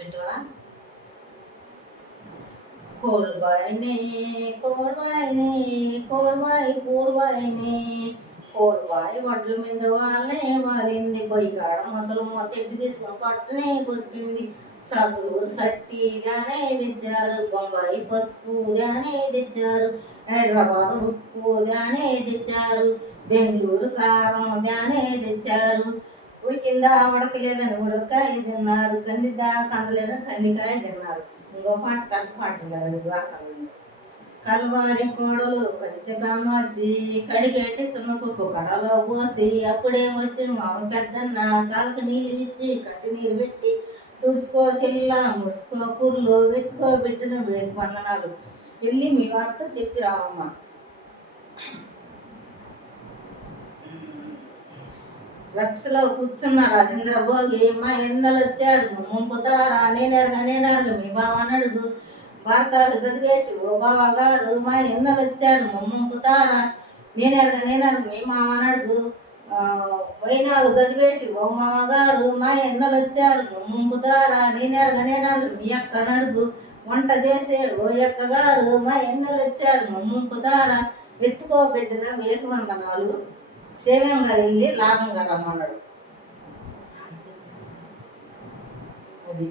పెట్టవా కోల్బాయిని కోల్బాయిని కోల్బాయి పూర్వాయిని కోల్బాయి వడ్ల మీద వాళ్ళనే మారింది పొయ్యికాడ ముసలు మొత్తెడ్డి తీసుకుని పట్టునే కొట్టింది సతులూరు సట్టి దానే తెచ్చారు బొంబాయి పసుపు దానే తెచ్చారు హైదరాబాద్ ఉప్పు దానే తెచ్చారు బెంగళూరు కారం దానే తెచ్చారు ఉడికిందా ఉడకలేదని ఉడకాయ తిన్నారు కందిదా కందలేదని కందికాయ తిన్నారు ఇంకో పాట పాటలు కలవారి కోడలు పంచకామార్చి కడిగేటి సున్నపప్పు కడలో పోసి అప్పుడే వచ్చి మామ పెద్దన్న కాళ్ళకి నీళ్ళు ఇచ్చి కట్టి నీళ్ళు పెట్టి తుడుచుకో చెల్ల ముడుచుకో కూరలు వెతుకో పెట్టిన వేరు వందనాలు వెళ్ళి మీ వార్త చెప్పి రావమ్మ. రక్షలో కూర్చున్న రాజేంద్ర భోగి మా ఎన్నలు వచ్చారు ముంపుతారా నేనెరగ మీ బావని అడుగు వార్తలు చదివేటి ఓ బావగారు మా ఎన్నలు వచ్చారు ముంపుతారా నేనెరగ మీ మామని అడుగు వైనాలు చదివేటి ఓ మామగారు మా ఎన్నలు వచ్చారు ముంపుతారా నేనెరగ మీ అక్కని అడుగు వంట చేసే ఓ అక్కగారు మా ఎన్నలు వచ్చారు ముంపుతారా ఎత్తుకో పెట్టిన వేరు వందనాలు క్షేమంగా వెళ్ళి లాభంగా రమ్మన్నాడు. అది